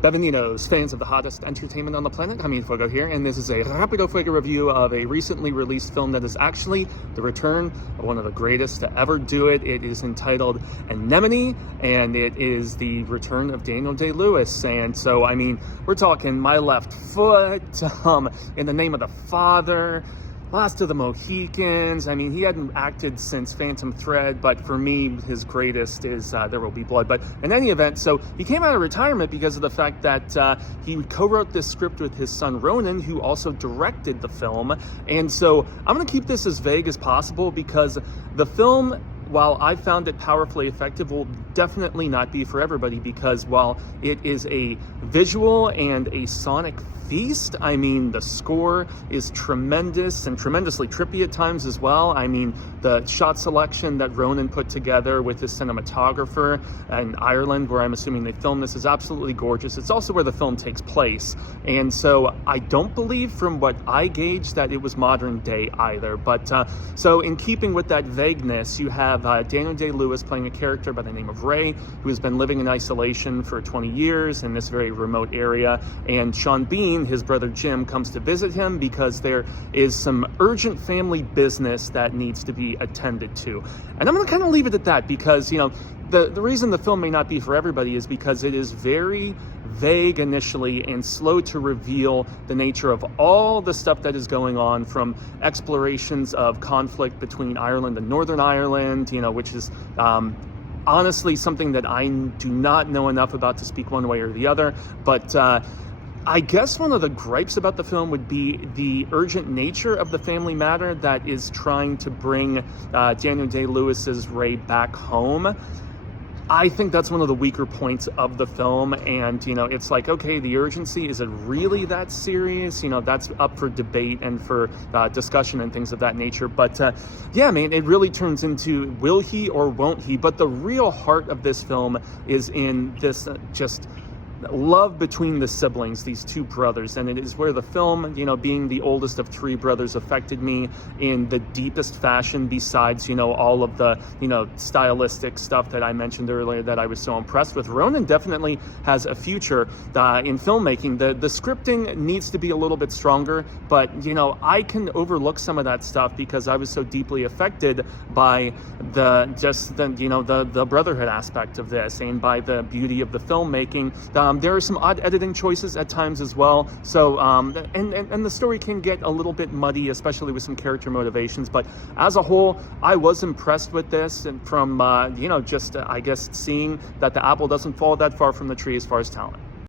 Bienvenidos, fans of the hottest entertainment on the planet. I'm Fuego here, and this is a Rapido Fuego review of a recently released film that is actually the return of one of the greatest to ever do it. It is entitled Anemone, and it is the return of Daniel Day-Lewis. And so, I mean, we're talking My Left Foot, In the Name of the Father, Last of the Mohicans. I mean, he hadn't acted since Phantom Thread, but for me, his greatest is There Will Be Blood. But in any event, so he came out of retirement because of the fact that he co-wrote this script with his son Ronan, who also directed the film. And so I'm going to keep this as vague as possible because the film, while I found it powerfully effective, will definitely not be for everybody, because while it is a visual and a sonic feast, I mean, the score is tremendous and tremendously trippy at times as well. I mean, the shot selection that Ronan put together with his cinematographer in Ireland, where I'm assuming they filmed this, is absolutely gorgeous. It's also where the film takes place. And so I don't believe, from what I gauged, that it was modern day either. But so in keeping with that vagueness, you have Daniel Day-Lewis playing a character by the name of Ray, who has been living in isolation for 20 years in this very remote area. And Sean Bean, his brother Jim, comes to visit him because there is some urgent family business that needs to be attended to. And I'm going to kind of leave it at that because, you know, the reason the film may not be for everybody is because it is very vague initially and slow to reveal the nature of all the stuff that is going on, from explorations of conflict between Ireland and Northern Ireland, you know, which is honestly something that I do not know enough about to speak one way or the other. But I guess one of the gripes about the film would be the urgent nature of the family matter that is trying to bring Daniel Day-Lewis's Ray back home. I think that's one of the weaker points of the film. And, you know, it's like, okay, the urgency, is it really that serious? You know, that's up for debate and for discussion and things of that nature. But yeah, man, it really turns into will he or won't he? But the real heart of this film is in this just love between the siblings, these two brothers. And it is where the film, you know, being the oldest of three brothers, affected me in the deepest fashion, besides, you know, all of the, you know, stylistic stuff that I mentioned earlier that I was so impressed with. Ronan definitely has a future in filmmaking. The scripting needs to be a little bit stronger, but, you know, I can overlook some of that stuff because I was so deeply affected by the brotherhood aspect of this, and by the beauty of the filmmaking. There are some odd editing choices at times as well. So, and the story can get a little bit muddy, especially with some character motivations. But as a whole, I was impressed with this, and from, you know, just, I guess, seeing that the apple doesn't fall that far from the tree as far as talent.